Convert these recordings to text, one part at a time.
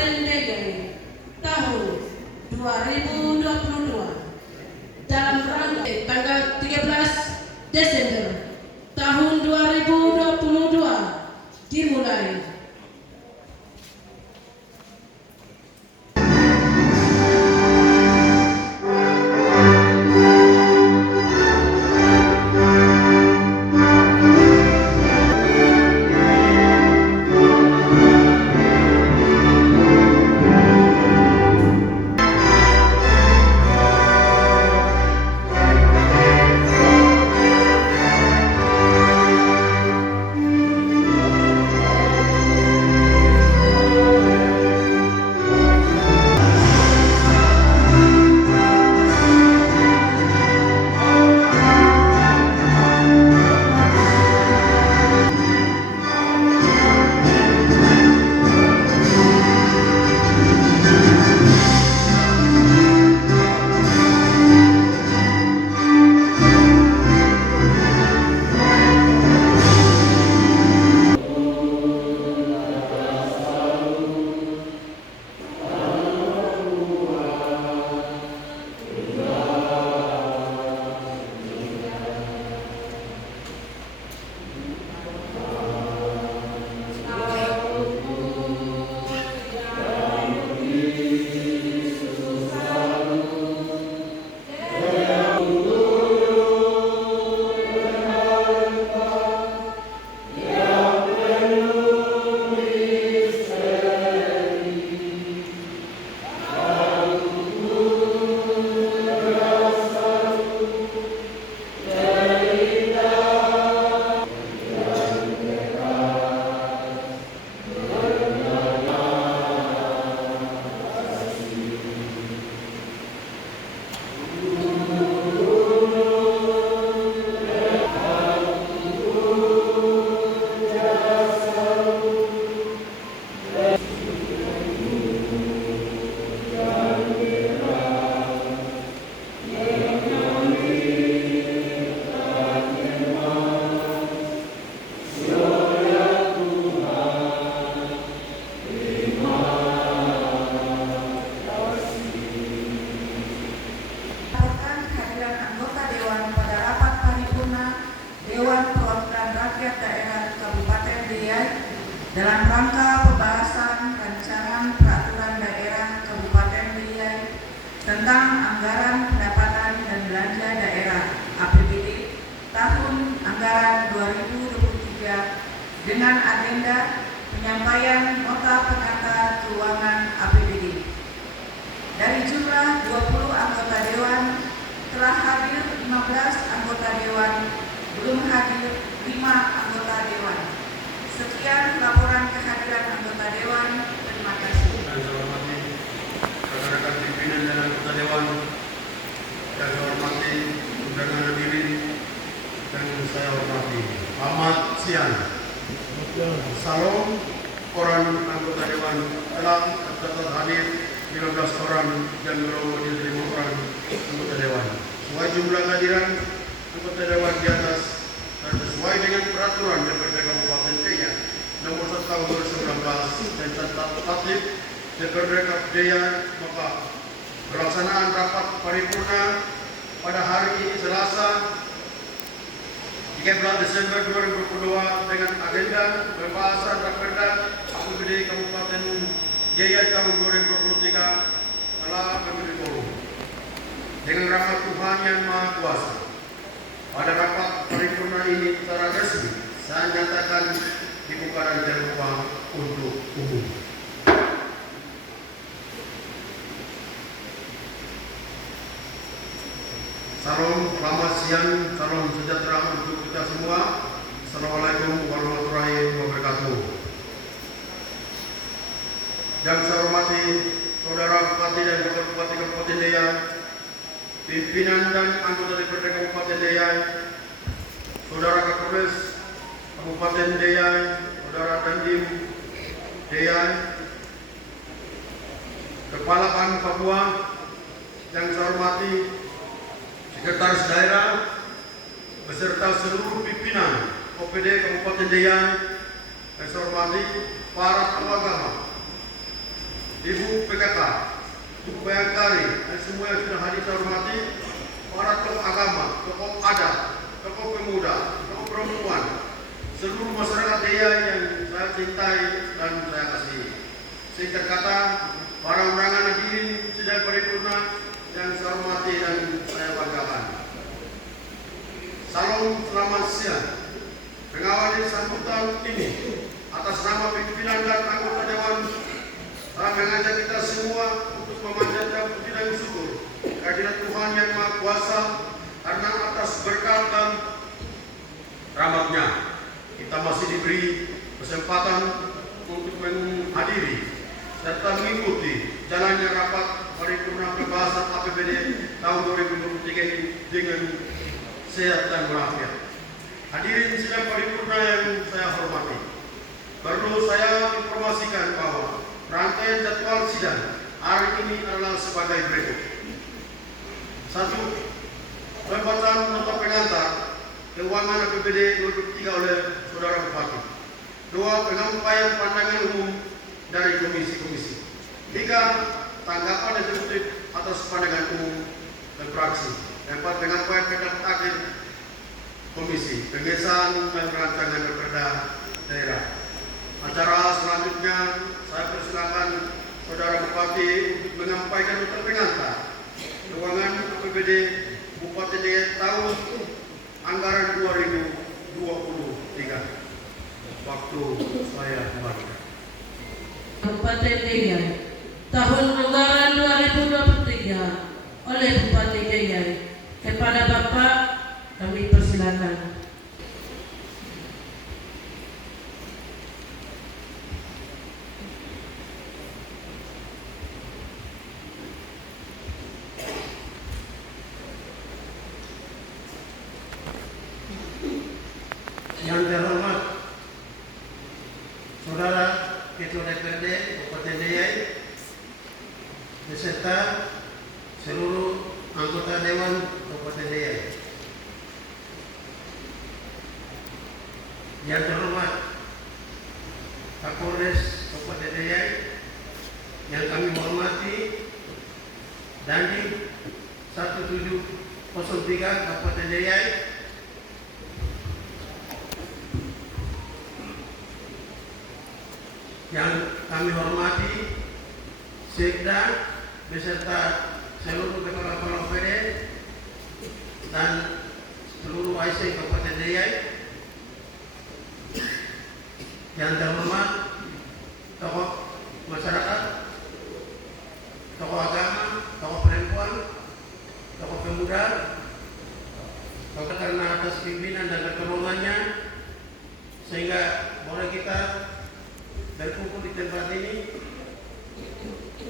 Kabupaten Degai tahun 2022 dalam rangka tanggal 13 Desember tahun 2022 dimulai. Dalam rangka pembahasan rancangan peraturan daerah Kabupaten Deiyai tentang anggaran pendapatan dan belanja daerah APBD tahun anggaran 2023 dengan agenda penyampaian nota pengantar keuangan APBD. Dari jumlah 20 anggota dewan telah hadir 15 anggota dewan, belum hadir 5 anggota dewan. Sekian laporan kehadiran anggota dewan. Terima kasih. Yang saya hormati rekan-rekan pimpinan dan anggota dewan, yang saya hormati undangan hadirin, dan saya hormati selamat siang. Salam orang anggota dewan telah tercatat hadir 15 orang dan belum hadir 5 orang anggota dewan. Sesuai jumlah kehadiran anggota dewan di atas dan sesuai dengan peraturan DPRD Kabupaten Deiyai nomor 1 tahun 2019 dan tatip DPRD Deiyai, maka pelaksanaan rapat paripurna pada hari ini Selasa 13 Desember 2022 dengan agenda pembahasan Raperda APBD Kabupaten Deiyai tahun 2023 telah menjadi quorum. Dengan rahmat Tuhan Yang Maha Kuasa, pada rapat paripurna ini secara resmi saya nyatakan dibuka dan terbuka untuk umum. Salam, selamat siang, salam sejahtera untuk kita semua. Assalamualaikum warahmatullahi wabarakatuh. Yang saya hormati Saudara Bupati dan Wakil Bupati Kabupaten Deiyai, pimpinan dan anggota DPRD Kabupaten Deiyai, Saudara Kapolres Kabupaten Deiyai, Saudara Dandim Deiyai, Kepala Ban Papua, yang saya hormati Sekretaris Daerah beserta seluruh pimpinan OPD Kabupaten Deiyai, yang saya hormati para tokoh agama, Ibu PKK, Ibu Bayangkari, dan semua yang sudah hadir saya hormati, para tokoh agama, tokoh adat, tokoh pemuda, tokoh perempuan, seluruh masyarakat Deia yang saya cintai dan saya kasihi. Singkat kata, para undangan hadirin sidang paripurna yang saya hormati dan saya banggakan. Salam selamat siang. Mengawali sambutan ini atas nama pimpinan dan anggota dewan, saya mengajak kita semua untuk memanjatkan puji dan syukur kehadirat Tuhan yang Maha Kuasa karena atas berkat dan rahmat-Nya kita masih diberi kesempatan untuk menghadiri serta mengikuti jalannya rapat paripurna pembahasan APBD tahun 2023 ini dengan sehat dan walafiat. Hadirin sidang paripurna yang saya hormati, perlu saya informasikan bahwa rangkaian jadwal sidang hari ini adalah sebagai berikut. 1. Pembacaan nota pengantar keuangan APBD 2023 oleh Saudara Bupati. 2. Penyampaian pandangan umum dari komisi-komisi. 3. Tanggapan eksekutif atas pandangan umum dan fraksi. 4. Penyampaian pendapat akhir komisi, pengesahan dan rancangan perda daerah. Acara selanjutnya saya persilakan Saudara Bupati untuk menyampaikan nota pengantar keuangan APBD Bupati Deia tahun anggaran 2023. Waktu saya kembalikan. Kabupaten Deia tahun anggaran 2023 oleh Bupati Deia. Kepada Bapak kami persilakan. Yang terhormat Saudara Ketua DPRD Kabupaten Deia beserta seluruh anggota Dewan Kabupaten Deia. Yang terhormat Kapolres Kabupaten Deia yang kami hormati, Dandim 1703 Kabupaten Deia, yang kami hormati Sekda beserta seluruh kepala-kepala OPD dan seluruh AIC Kabupaten Deia. Yang terhormat tokoh masyarakat, tokoh agama, tokoh perempuan, tokoh pemuda, tokoh karena atas pimpinan dan pertolongannya sehingga boleh kita berkumpul di tempat ini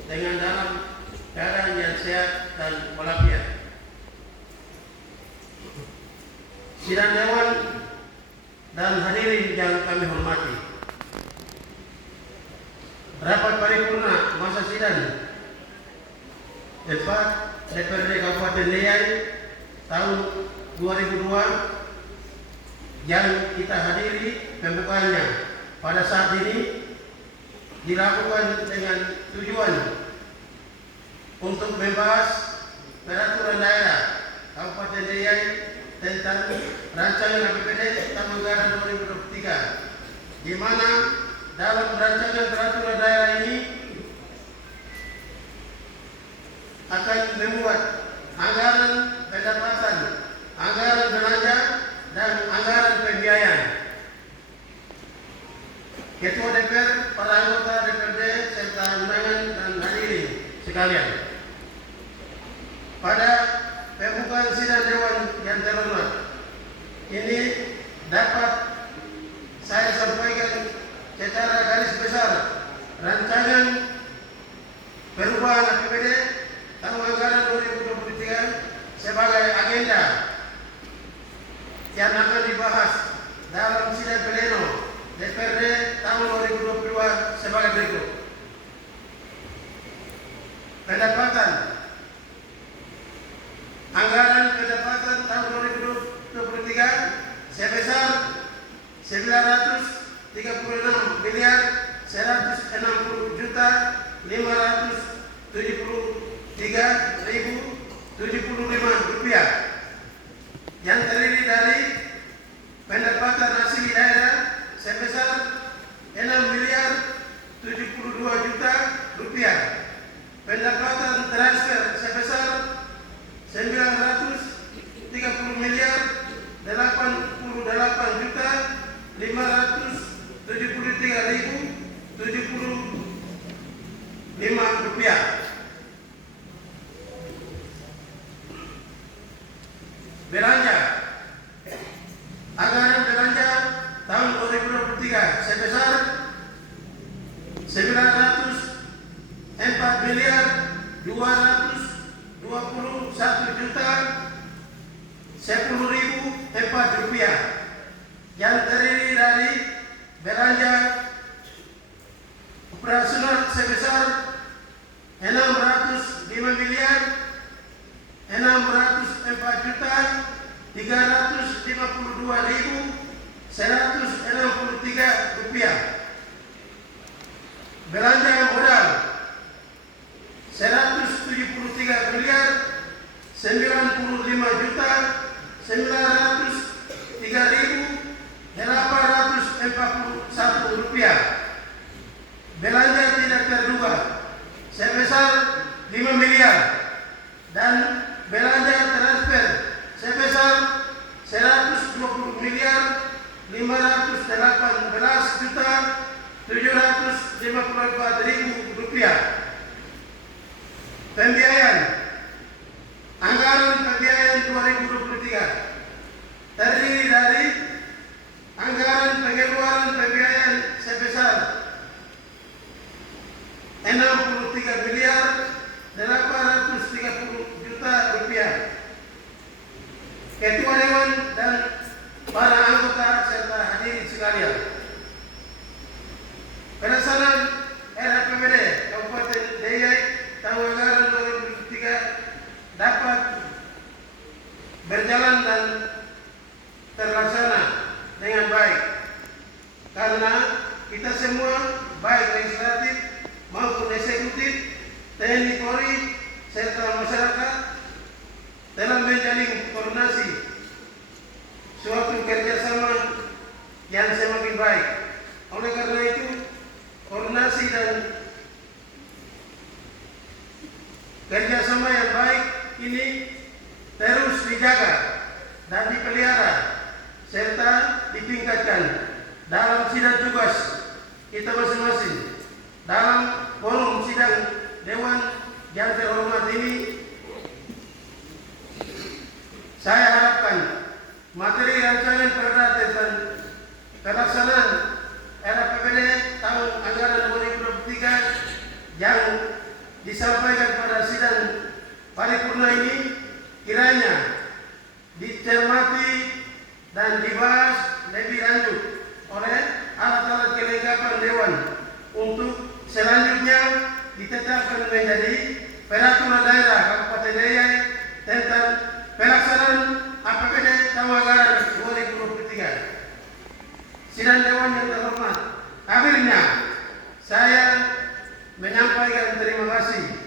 dengan dalam keadaan yang sehat dan walafiat. Sidang Dewan dan hadirin yang kami hormati, rapat paripurna masa sidang 4 DPRD Kabupaten Deia tahun 2002 yang kita hadiri pembukaannya pada saat ini dilakukan dengan tujuan untuk membahas peraturan daerah Kabupaten Deia tentang rancangan APBD tahun anggaran 2023, di mana dalam rancangan peraturan daerah ini akan membuat anggaran pendapatan, anggaran belanja, dan anggaran pembiayaan. Ketua DPR, para anggota DPRD, serta undangan dan hadirin sekalian, pada pembukaan sidang Dewan yang terhormat ini dapat saya sampaikan secara garis besar rancangan perubahan APBD tahun anggaran 2023 sebagai agenda yang akan dibahas dalam sidang pleno DPRD tahun 2022 sebagai berikut. Pendapatan, anggaran pendapatan tahun 2023 sebesar 936 miliar 160 juta Rp573.075 yang terdiri dari pendapatan asli daerah sebesar Rp6.072.000, pendapatan transfer sebesar Rp938.573.075. Belanja anggaran belanja tahun 2023 sebesar Rp4.221.010.004 yang terdiri dari belanja operasional sebesar Rp604.652.163. Belanja modal Rp193.903.841. Belanja tidak terduga sebesar Rp5 miliar dan belanja transfer sebesar Rp120.518.754.000. Pembiayaan anggaran pembiayaan 2023 terdiri dari anggaran pengeluaran pembiayaan sebesar Rp63.830.000. Ketua Dewan dan para anggota serta hadirin sekalian, pelaksanaan RAPBD Kabupaten Deiyai tahun anggaran 2023 dapat berjalan dan terlaksana dengan baik karena kita semua baik legislatif maupun eksekutif, TNI Polri serta masyarakat telah menjalin koordinasi suatu kerjasama yang semakin baik. Oleh karena itu, koordinasi dan kerjasama yang baik ini terus dijaga dan dipelihara serta ditingkatkan dalam sidang tugas kita masing-masing. Dalam forum sidang Dewan yang terhormat ini, saya harapkan materi rancangan perda tentang pelaksanaan RAPBD tahun anggaran 2023 yang disampaikan pada sidang paripurna ini kiranya dicermati dan dibahas lebih lanjut oleh alat-alat kelengkapan Dewan untuk selanjutnya ditetapkan menjadi peraturan daerah Kabupaten Deiyai tentang pelaksanaan APBD tahun anggaran 2023. Sidang Dewan yang terhormat, akhirnya saya menyampaikan terima kasih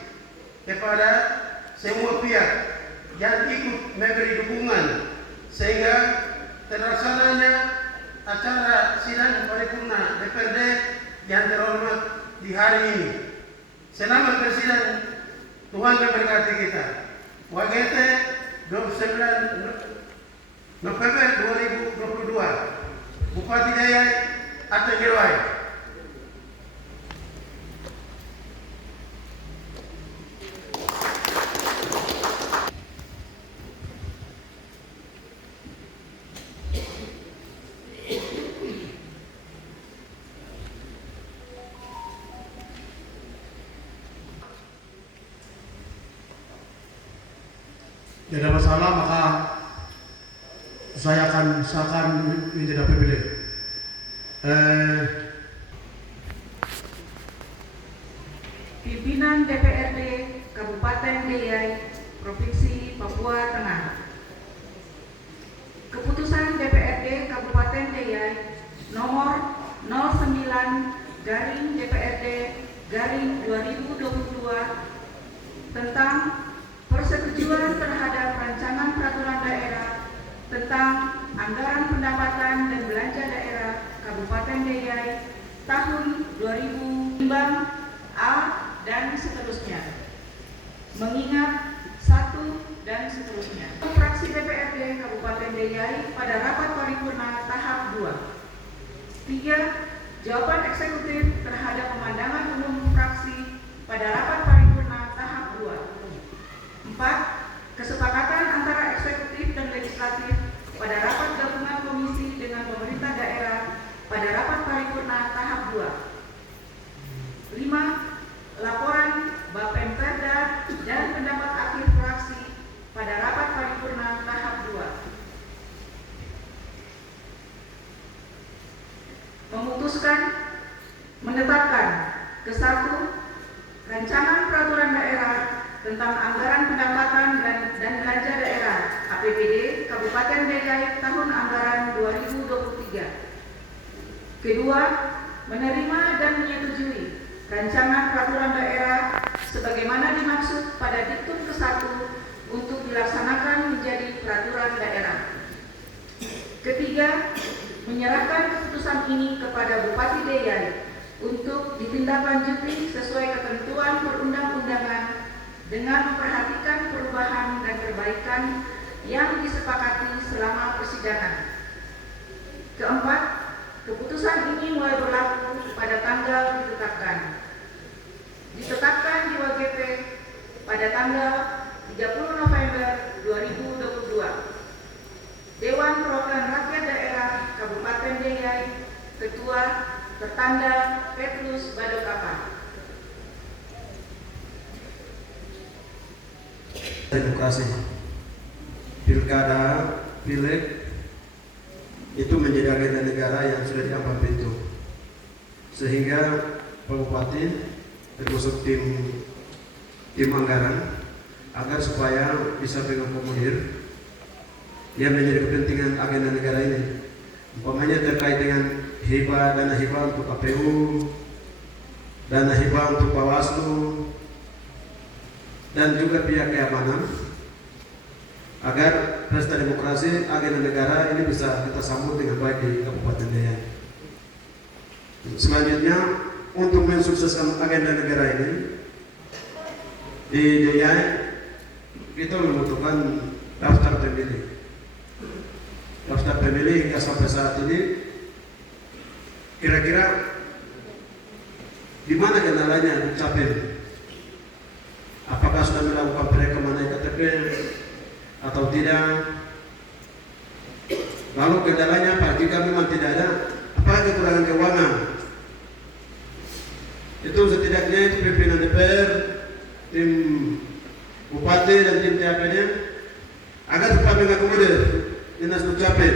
kepada semua pihak yang ikut memberi dukungan sehingga terlaksananya acara sidang paripurna DPRD yang terhormat di hari ini. Selamat bersidang, Tuhan memberkati kita. Wagete 29 November 2022, Bupati Deiyai Ateng Girwai. Tidak ada masalah, maka saya akan sahkan menjadi APBD. Pimpinan DPRD Kabupaten Deiyai, Provinsi Papua Tengah. Keputusan DPRD Kabupaten Deiyai nomor 09/DPRD/2023 tahun 2000 timbang A dan seterusnya. Mengingat 1 dan seterusnya. Fraksi DPRD Kabupaten Deiyai pada rapat paripurna tahap 2. 3. Jawaban eksekutif terhadap pemandangan umum fraksi pada rapat paripurna tahap 2. 4. Kesepakatan antara eksekutif dan legislatif pada rapat gabungan komisi dengan pemerintah daerah pada rapat paripurna tahap 2. 5. Laporan Bapemperda dan pendapat akhir fraksi pada rapat paripurna tahap 2. Memutuskan menetapkan ke-1 rancangan peraturan daerah tentang anggaran pendapatan dan belanja daerah APBD Kabupaten Deiyai tahun anggaran 2023. Kedua, menerima dan menyetujui rancangan peraturan daerah sebagaimana dimaksud pada diktum ke-1 untuk dilaksanakan menjadi peraturan daerah. Ketiga, menyerahkan keputusan ini kepada Bupati Deiyai untuk ditindaklanjuti sesuai ketentuan perundang-undangan dengan memperhatikan perubahan dan perbaikan yang disepakati selama persidangan. Keempat, keputusan ini mulai berlaku pada tanggal ditetapkan. Ditetapkan di WGP pada tanggal 30 November 2022. Dewan Perwakilan Rakyat Daerah Kabupaten Deiyai, Ketua tertanda Petrus Badokapa. Demokrasi, pilkada, pileg itu menjadi agenda negara yang sudah diambil pintu, sehingga Pak Bupati termasuk tim anggaran agar supaya bisa mengakomodir yang menjadi kepentingan agenda negara ini, umpamanya terkait dengan dana hibah untuk KPU, dana hibah untuk Bawaslu, dan juga pihak keamanan, agar pesta demokrasi agenda negara ini bisa kita sambut dengan baik di Kabupaten Deiyai. Selanjutnya, untuk mensukseskan agenda negara ini di Deiyai, kita membutuhkan daftar pemilih. Daftar pemilih hingga sampai saat ini kira-kira di mana kendalanya Dukcapil? Apakah sudah melakukan perekaman KTP atau tidak? Lalu kendalanya apa? Jika memang tidak ada, apa kekurangan keuangan? Itu setidaknya itu pimpinan DPR, tim Bupati dan tim TAPD agar dapat mengakomodir Dinas Dukcapil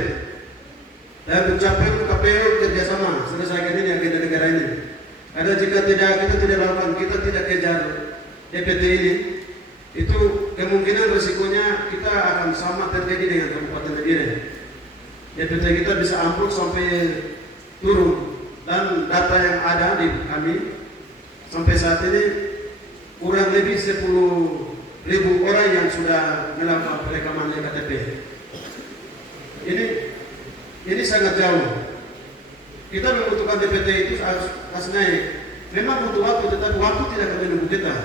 dan Dukcapil KPU kerjasama selesaikan ini agenda negara ini. Karena jika kita tidak lakukan, kita tidak kejar DPT ini, itu kemungkinan resikonya kita akan sama terjadi dengan Kabupaten Deiyai. DPT kita bisa ambruk sampai turun, dan data yang ada di kami sampai saat ini kurang lebih 10.000 orang yang sudah melakukan perekaman KTP. Ini sangat jauh. Kita membutuhkan DPT itu harus naik. Memang butuh waktu, tetapi waktu tidak akan menunggu kita.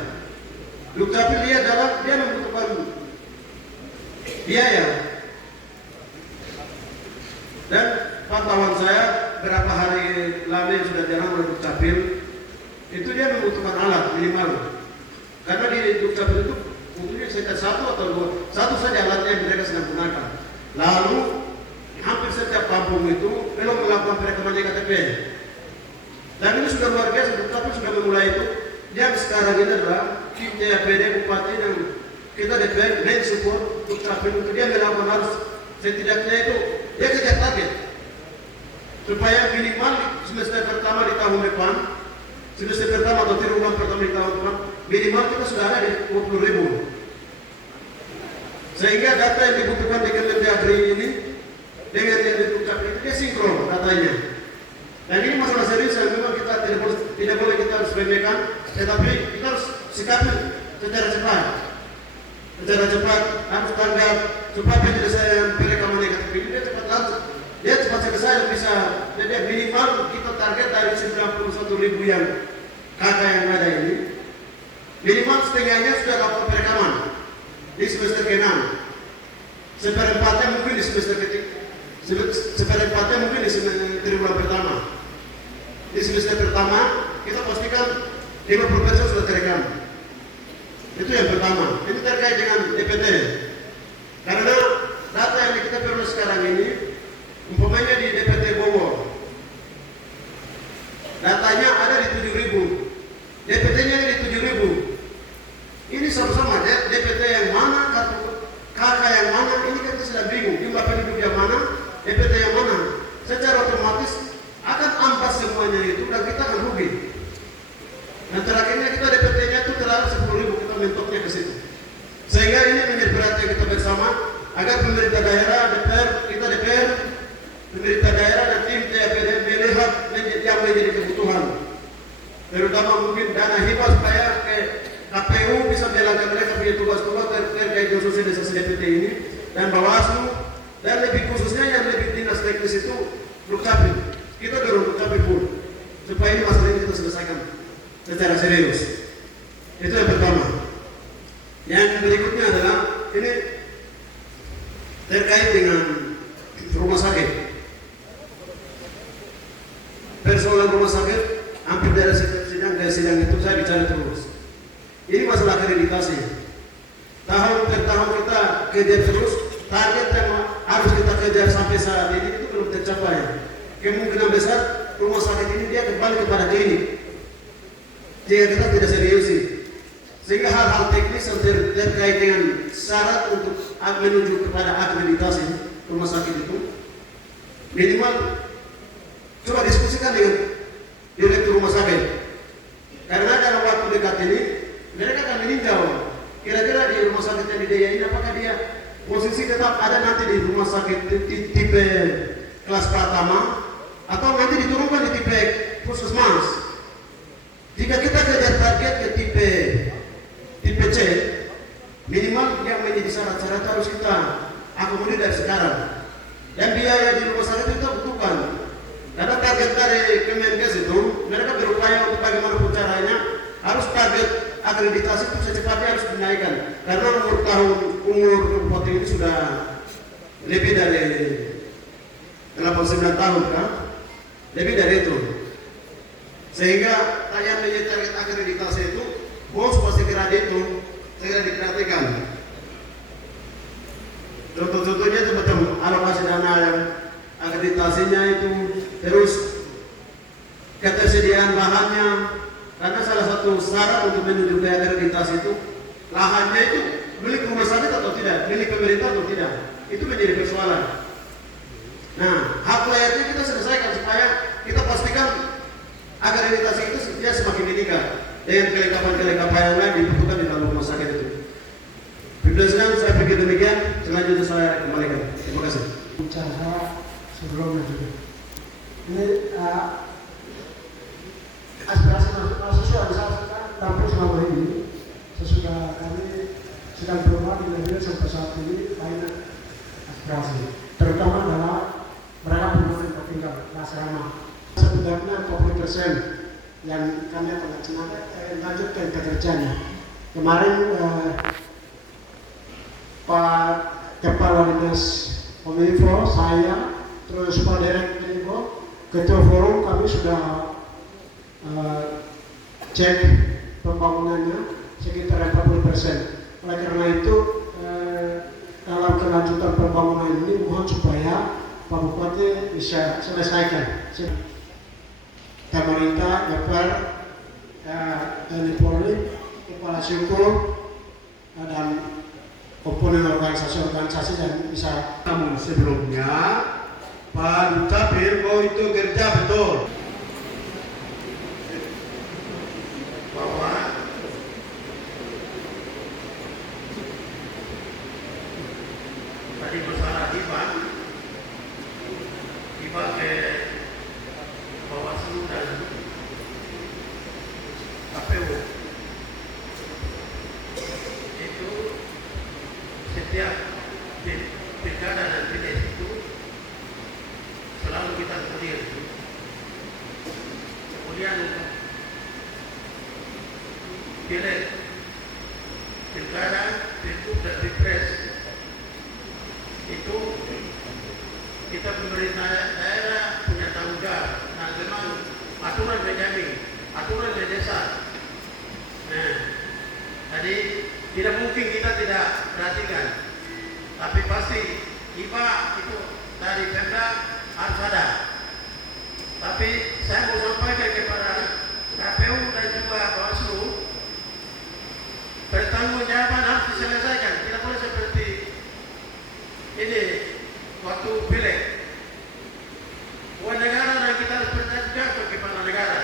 Dukcapil dia membutuhkan biaya. Dan pantauan saya berapa hari lalu yang sudah jalan oleh Dukcapil, itu dia membutuhkan alat minimal. Karena di Dukcapil itu mungkin sekitar satu saja alatnya yang mereka sedang gunakan. Lalu hampir setiap kampung itu belum melakukan perekaman KTP. Dan ini sudah luar biasa, Dukcapil sudah memulai itu. Yang sekarang ini adalah tim TAPD Bupati dan kita DPR main support Dukcapil untuk dia melakukan harus setidaknya itu dia kejar target supaya minimal semester pertama di tahun depan, semester pertama atau triwulan pertama di tahun depan minimal kita sudah ada di 20.000. Sehingga data yang dibutuhkan di Kemendagri ini dengan yang di Dukcapil itu dia sinkron datanya. Dan ini masalah serius yang memang kita tidak boleh kita harus remehkan, tetapi kita harus sikapi secara cepat. Secara cepat harus tanggap supaya penyelesaian perekaman KTP ini dia cepat selesai dan bisa dia minimal kita target dari 91.000 yang kakak yang ada ini, minimal setengahnya sudah dapat perekaman di semester ke-6, seperempatnya mungkin di semester seperempatnya mungkin di triwulan pertama. Di semester pertama kita pastikan 50% sudah terekam. Itu yang pertama. Ini terkait dengan DPT. Karena data yang kita perlu sekarang ini, umpamanya di DPT Bogor, datanya ada di 7.000, DPT-nya di 7.000. Ini sama-sama DPT yang mana, kartu kakak yang mana, ini kan kita sudah bingung. Jumlah penduduk yang mana, DPT yang mana. Secara otomatis akan ampas semuanya itu dan kita akan rugi. Dan terakhirnya kita DPT-nya itu terhadap 10.000, kita mentoknya ke situ. Sehingga ini menjadi perhatian kita bersama agar pemerintah daerah, DPR, pemerintah daerah dan tim TPD melihat yang menjadi kebutuhan. Terutama mungkin dana hibah supaya KPU bisa menjalankan mereka punya tugas-tugas terkait khususnya desa DPT ini, dan Bawaslu, dan lebih khususnya yang lebih dinas teknis itu Dukcapil. Kita dorong Dukcapil pun supaya ini masalah ini kita selesaikan secara serius. Itu yang pertama. Yang berikutnya adalah ini terkait dengan rumah sakit. Persoalan rumah sakit hampir dari sidang ke sidang itu saya bicara terus. Ini masalah akreditasi. Tahun per tahun kita kejar terus, target yang harus kita kejar sampai saat ini itu belum tercapai. Kemungkinan besar rumah sakit ini dia kembali kepada klinik jika kita tidak serius. Sehingga hal-hal teknis yang terkait dengan syarat untuk menuju kepada akreditasi rumah sakit itu minimal coba diskusikan dengan direktur rumah sakit, karena dalam waktu dekat ini mereka akan meninjau kira-kira di rumah sakit yang di Daya ini apakah dia posisi tetap ada nanti di rumah sakit tipe kelas pertama atau nanti diturunkan di tipe puskesmas. Jika kita kejar target ke tipe C, minimal yang menjadi syarat-syarat harus kita akomodir dari sekarang. Dan biaya di rumah sakit itu butuhkan. Karena target dari Kemenkes itu, mereka berupaya untuk bagaimanapun caranya harus target akreditasi itu secepatnya harus dinaikkan. Karena umur kabupaten ini sudah lebih dari 89 tahun kan? Lebih dari itu. Sehingga yang menjadi target akreditasi itu bos pasti kira itu segera diperhatikan. Contoh-contohnya itu macam alokasi dana yang akreditasinya itu, terus ketersediaan lahannya, karena salah satu syarat untuk menuju ke akreditasi itu lahannya itu milik rumah sakit atau tidak, milik pemerintah atau tidak, itu menjadi persoalan. Nah, hak layaknya kita selesaikan supaya kita pastikan akreditasi itu dia semakin meningkat dengan kelengkapan-kelengkapan yang lain dibutuhkan di dalam rumah sakit itu. Berdasarkan saya pikir demikian, selanjutnya saya kembalikan. Terima kasih. Bicara sebelumnya juga. Ini aspirasi mahasiswa bisa kita tampil selama ini. Sesudah kami sedang berumah di Negeri sampai saat ini banyak aspirasi, terutama dalam mereka pembuatan tertinggal asrama. Setidaknya 40% yang kami akan lanjutkan pekerjaannya. Kemarin Pak Kepala Dinas Kominfo, saya, terus Pak Direk Kominfo, Ketua Forum, kami sudah cek pembangunannya sekitar 40%. Oleh karena itu dalam kelanjutan pembangunan ini mohon supaya Pak Bupati bisa selesaikan. Pemerintah, DPR, TNI Polri, Kepala Suku, dan komponen organisasi-organisasi yang bisa. Namun sebelumnya Pak Dukcapil mau itu kerja betul bahwa tadi masalah hibah ke Bawaslu dan KPU itu setiap pilkada dan pilek itu selalu kita hadir pileg, pilkada, pilgub dan pilpres itu kita pemerintah daerah punya tanggung jawab. Nah, memang aturan menjamin, aturan di desa. Nah, jadi tidak mungkin kita tidak perhatikan, tapi pasti IPA itu dari Pemda harus ada. Tapi saya mau sampaikan kepada KPU dan juga Bawaslu, pertanggungjawaban harus diselesaikan. Tidak boleh seperti ini waktu pileg. Uang negara dan kita harus bertanggung jawab kepada negara.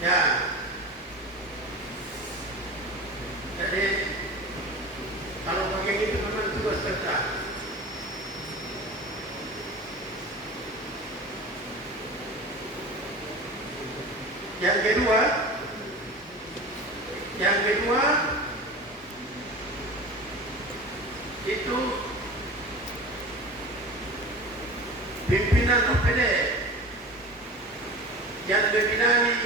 Ya. Jadi kalau bagian itu memang tugas kerja. Yang kedua itu pimpinan OPD yang membinani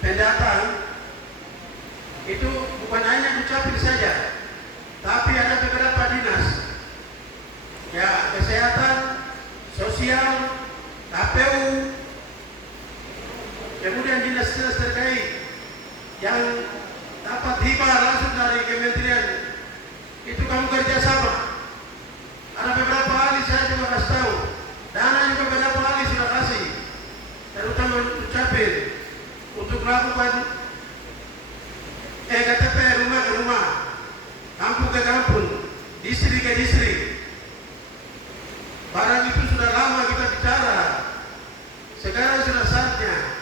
pendatang itu bukan hanya Dukcapil saja, tapi ada beberapa dinas, ya, kesehatan, sosial, KPU, kemudian dinas-dinas terkait yang dapat hibah langsung dari kementerian itu kamu kerjasama. Ada beberapa ahli saya juga kasih tahu, dana juga beberapa ahli sudah kasih, terutama Dukcapil untuk melakukan KTP rumah ke rumah, kampung ke kampung, distrik ke distrik. Barang itu sudah lama kita bicara, sekarang sudah saatnya.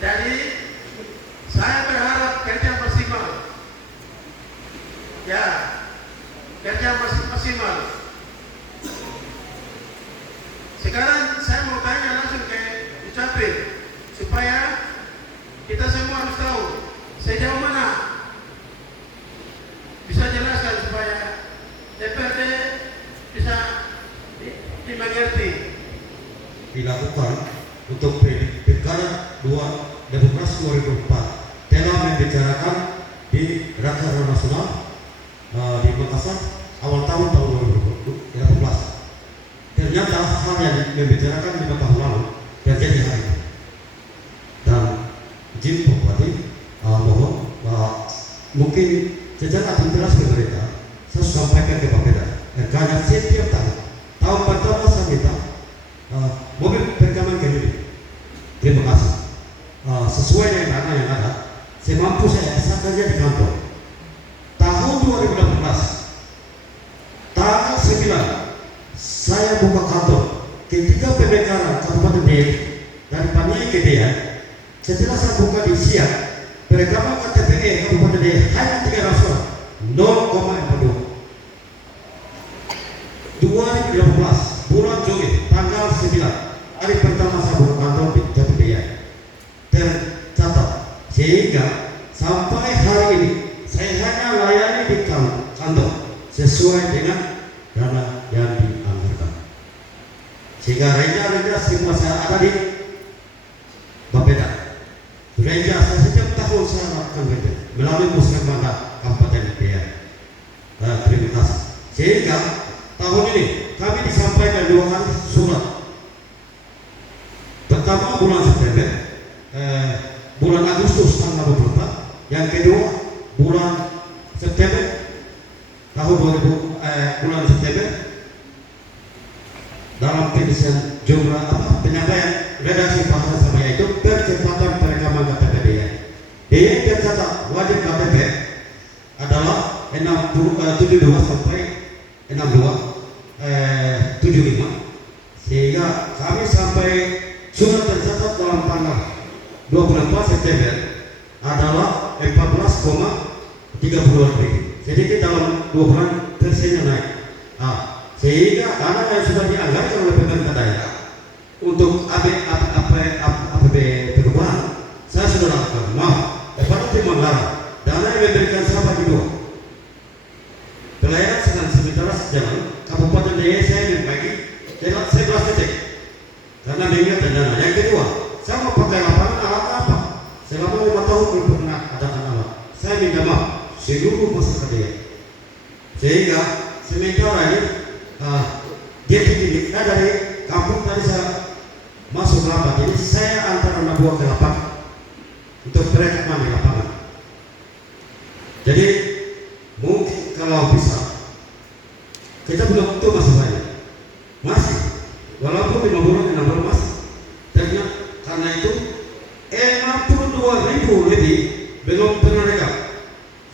Jadi saya berharap kerja maksimal, ya, kerja maksimal. Sekarang saya mau tanya langsung ke Dukcapil supaya kita semua harus tahu sejauh mana bisa jelaskan supaya DPRD bisa dimengerti. Dilakukan untuk pilkada 2 Demokrasi 2004 telah membicarakan di Rakernas Nasional di Makassar awal tahun 2018. Ternyata hal yang membicarakan 5 tahun lalu terjadi hari ini. Dan izin Bupati mohon mungkin secara administrasi pemerintah saya sampaikan ke Bapeda karena setiap tahun pertama saya minta mobil perekaman kredit. Terima kasih. Sesuai dengan dana yang ada, semampu saya bisa kerja di kantor. Tahun 2018, tanggal 9, saya buka kantor. Ketika pemekaran Kabupaten Deli dari Paniai ke Dea, setelah saya buka di siang, perekaman KTP Kabupaten Deli hanya 300 0,42. 2018 bulan Juli tanggal 9 hari pertama saya buka kantor di Jati Dea tercatat, sehingga sampai hari ini saya hanya layani di kantor sesuai dengan dana yang dianggarkan, sehingga reja semua saya ada di Bapeda. Reja saya setiap tahun saya lakukan reja melalui Muslimbangga Kabupaten Dea. Terima kasih. Sehingga tahun ini kami disampaikan 2 kali surat. Pertama bulan September, bulan Agustus tanggal 24. Yang kedua bulan September tahun 2000, bulan September dalam penyelesaian jumlah penyampaian redaksi bahasa saya itu percepatan perekaman KTP Dea. Dea tercatat wajib KTP adalah 72 sampai 75, sehingga kami sampai surat tercatat dalam tanggal 24 September adalah 14,32 sedikit dalam 2 bulan persennya naik. Sehingga dana yang sudah dianggarkan oleh pemerintah daerah untuk APB perubahan saya sudah lakukan. Kepada tim anggaran dana yang diberikan saya bagi 2. Pelayanan sedang sementara sejalan Kabupaten Dea saya membagi karena mengingatkan dana. Yang kedua, saya mau pakai lapangan alat apa? Selama 5 tahun belum pernah ada alat. Saya minta maaf seluruh masyarakat dia. Sehingga sementara ini dia tinggi dari kampung tadi saya masuk lambat. Jadi saya antar anak buah ke lapangan untuk mereka mandi lapangan. Jadi mungkin kalau bisa kita belum tentu masih banyak, masih walaupun 5 bulan 6 bulan masih. Karena itu 62.000 lebih belum pernah rekam.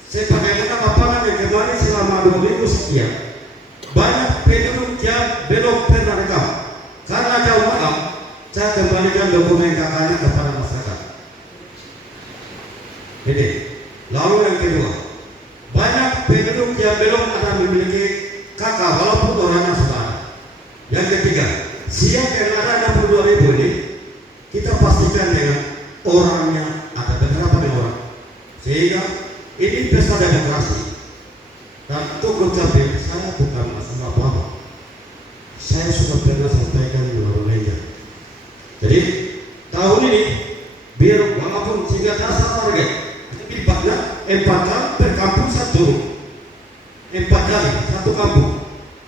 Saya pakai kata lapangan yang kemarin selama 2 minggu sekian, banyak penduduk yang belum pernah rekam. Karena jauh malam, saya kembalikan dokumen kakaknya kepada masyarakat. Jadi, lalu yang kedua, banyak penduduk yang belum ada memiliki kakak walaupun orangnya sudah ada. Yang ketiga, siap yang ada 62.000 ini kita pastikan dengan orangnya ada beberapa orang, sehingga ini pesta demokrasi. Dan untuk Dukcapil, saya bukan masalah apa-apa. Saya sudah pernah sampaikan melalui media. Jadi tahun ini biar walaupun sehingga dasar target dilibatnya 4 kali per kampung 1, 4 kali 1 kampung,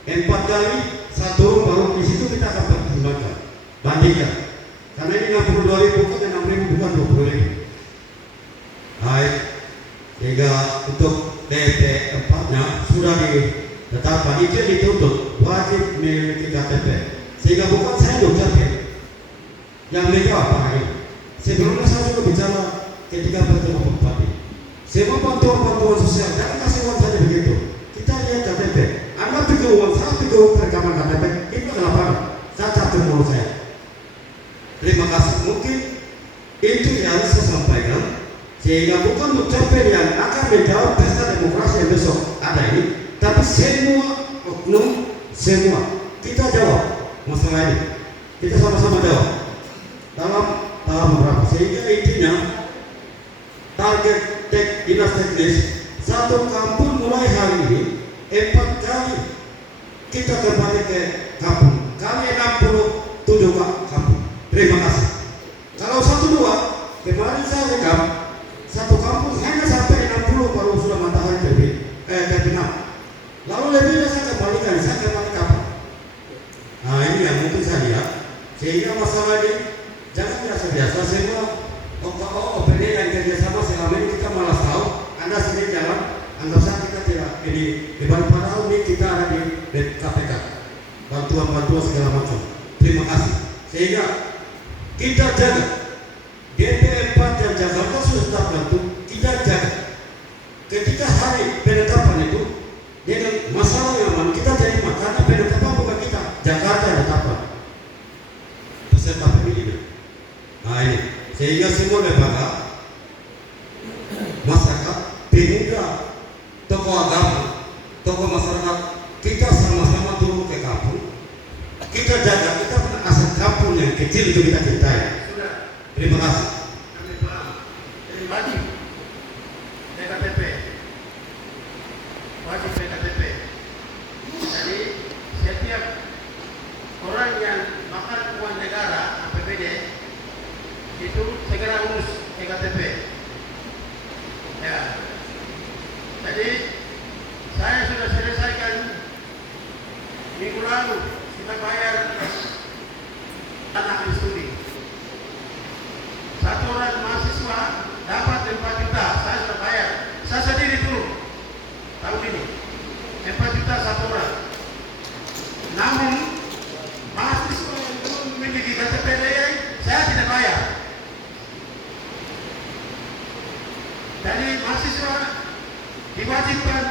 4 kali 1 baru di situ kita akan pertimbangkan bandingkan. Karena ini 62.000 bukan 6.000 bukan 20.000. Baik, sehingga untuk DP 4-nya sudah ditetapkan itu dituntut wajib memiliki KTP. Sehingga bukan saya Dukcapil yang menjawab Pak ini. Sebelumnya saya juga bicara ketika bertemu Bupati. Semua bantuan-bantuan sosial jangan kasih uang saja begitu. Kita lihat KTP. Anda pikir uang, saya pikir rekaman KTP. Itu ke lapangan. Saya catat mulut saya. Terima kasih. Mungkin itu yang saya sampaikan, sehingga bukan Dukcapil yang akan menjawab pesta demokrasi yang besok ada ini, tapi semua oknum, semua kita jawab masalah ini. Kita sama-sama jawab dalam beberapa. Sehingga intinya target dinas teknis 1 kampung mulai hari ini 4 kali kita kembali ke kampung, kali 67 kampung. Terima kasih. Kalau 1-2 kemarin saya rekam 1 kampung hanya sampai 60 baru sudah matahari terbenam. Lalu lebihnya saya kembalikan, saya kembali kampung. Nah ini yang mungkin saya lihat, sehingga masalah ini jangan biasa-biasa semua. OPD yang kerjasama selama ini kita malas tahu. Anda sendiri jalan, anggap saja kita tidak di balik padahal ini kita ada di KPK, bantuan-bantuan segala macam. Terima kasih. Sehingga kita jaga DP4 dan Jakarta sudah tetap bantu, kita jaga. Ketika hari penetapan itu dengan masalah yang aman, kita terima karena penetapan bukan kita, Jakarta yang tetapkan peserta pemilihan. Nah ini, sehingga semua lembaga masyarakat, pemuda, tokoh agama, tokoh masyarakat, kita sama-sama turun ke kampung. Kita jaga, kita asal kampung yang kecil itu kita cintai. Terima kasih. Kami paham. Jadi wajib PKTP. Wajib PKTP. Jadi setiap orang yang makan uang negara APBD itu segera urus PKTP. Ya. Jadi saya sudah selesaikan minggu lalu kita bayar anak studi. 1 orang mahasiswa dapat 4 juta, saya sudah bayar. Saya sendiri dulu tahun ini 4 juta 1 orang. Namun mahasiswa yang belum memiliki KTP DIY saya tidak bayar. Jadi mahasiswa diwajibkan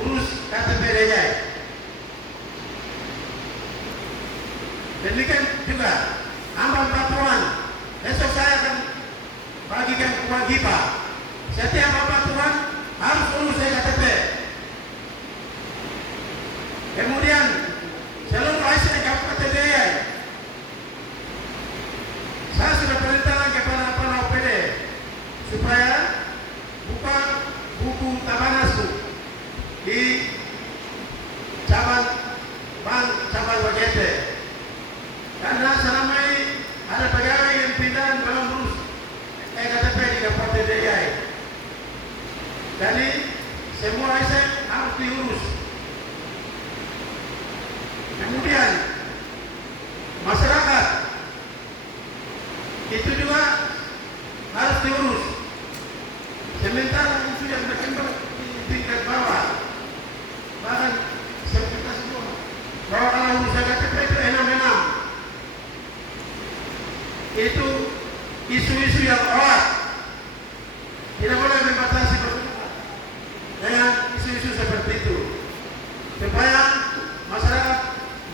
urus KTP DIY. Demikian juga amal peraturan. Besok saya akan bagikan kewajiban. Setiap peraturan harus urus KTP. Kemudian seluruh ASN Kabupaten DIY, saya sudah perintahkan kepada para OPD supaya buka buku Tabanasu di cabang Bank cabang WGT. Karena selama ini Jadi semua SM harus diurus. Kemudian masyarakat itu juga harus diurus. Sementara itu yang berkembang di tingkat bawah, bahkan kita semua bahwa kalau urusan KTP itu enak-enak, itu isu-isu yang hoak, tidak boleh membatasi dengan isu-isu seperti itu, supaya masyarakat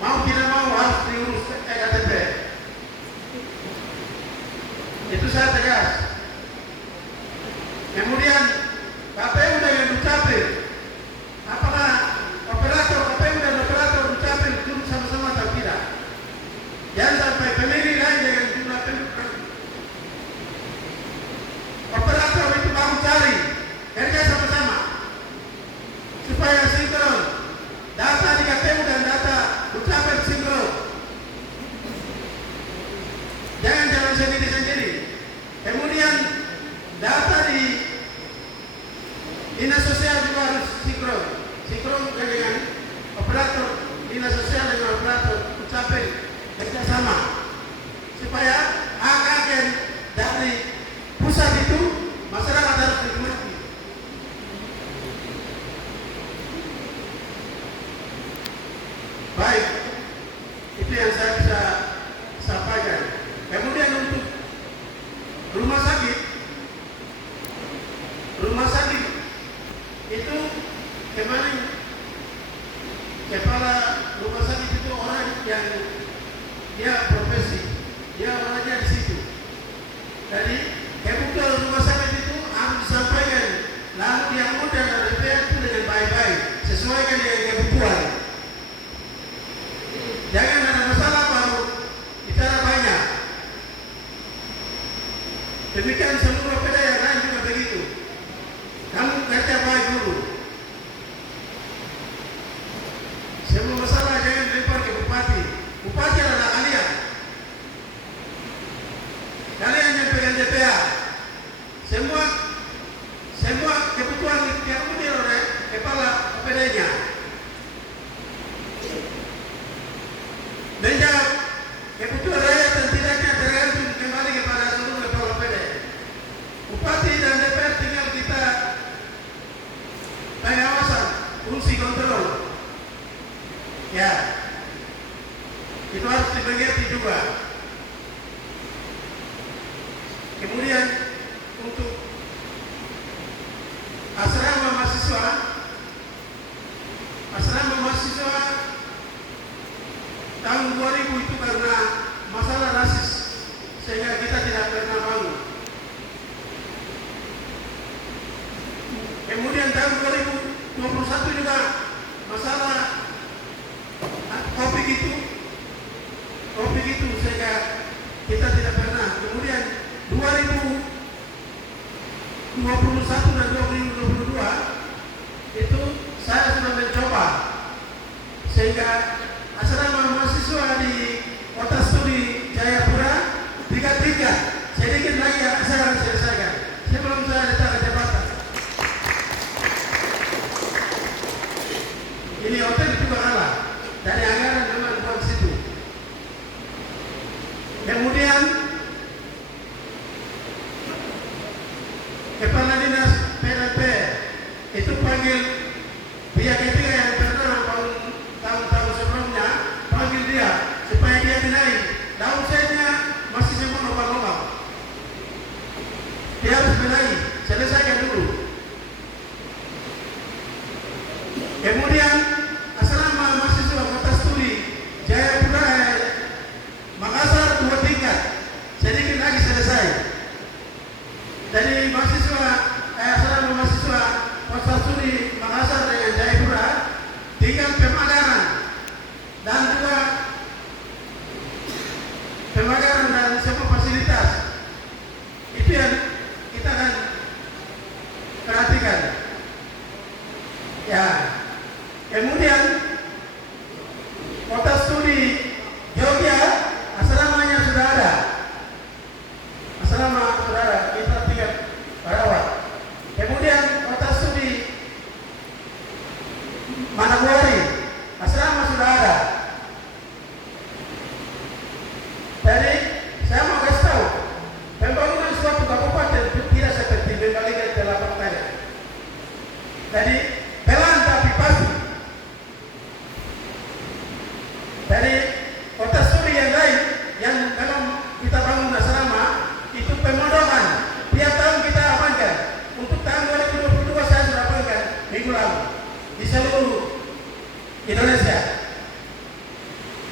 mau tidak mau harus diurus KTP. Itu saya tegas. Kemudian KPU dengan Dukcapil, apakah operator KPU dan operator Dukcapil duduk sama-sama atau tidak? Jangan sampai pemilih lain dengan jumlah penduduk. Operator itu kamu cari kerja sama-sama supaya sinkron data di KPU dan data Dukcapil sinkron. Jangan jalan sendiri-sendiri. Kemudian data di dinas sosial juga harus sinkron dengan operator dinas sosial dengan operator Dukcapil bersama supaya hak-hak dari pusat itu masyarakat harus dimengerti. Baik, itu yang saya bisa sampaikan. Kemudian untuk rumah sakit itu kemarin kepala rumah sakit itu orang yang dia profesi, dia orangnya di situ. Jadi kebutuhan rumah sakit itu harus disampaikan, lalu yang muda dan DPR itu dengan baik-baik sesuaikan dengan kebutuhan. Jangan ada masalah baru bicara banyak. Demikian seluruh PDA yang lain juga begitu. Kamu kerja baik dulu. Semua masalah jangan lempar ke bupati. Bupati adalah kalian. Kalian yang pegang DPA. Semua kebutuhan yang diakomodir oleh kepala PDA-nya. Menjawab kebutuhan rakyat dan tidaknya tergantung kembali kepada seluruh kepala PDA. Bupati dan DPR tinggal kita pengawasan, fungsi kontrol. Ya, itu harus dimengerti juga. Kemudian untuk asrama mahasiswa tahun 2000 itu karena masalah rasis sehingga kita tidak pernah bangun. Kemudian tahun 2021 juga masalah topik itu sehingga kita tidak pernah. Kemudian 2021 dan 2022 itu saya sudah mencoba sehingga asrama mahasiswa di Kota Studi Jayapura tingkat sedikit lagi saya akan selesaikan sebelum saya letak ke jabatan. Ini hotel juga kalah dari anggaran memang buat situ. Kemudian kepala dinas PLP itu panggil pihak ketiga yang pernah tahun-tahun sebelumnya, panggil dia supaya dia benahi. Downsize-nya masih semua lubang-lubang. Dia harus benahi, selesaikan dulu. Kemudian asrama mahasiswa Kota Studi Jayapura Makassar 2 tingkat, sedikit lagi selesai. Jadi asrama mahasiswa Kota Studi Makassar Jadi pelan tapi pasti. Dari kota studi yang lain yang dalam kita bangun asrama itu pemodokan tiap tahun kita amankan. Untuk tahun 2022 saya sudah amankan minggu lalu di seluruh Indonesia,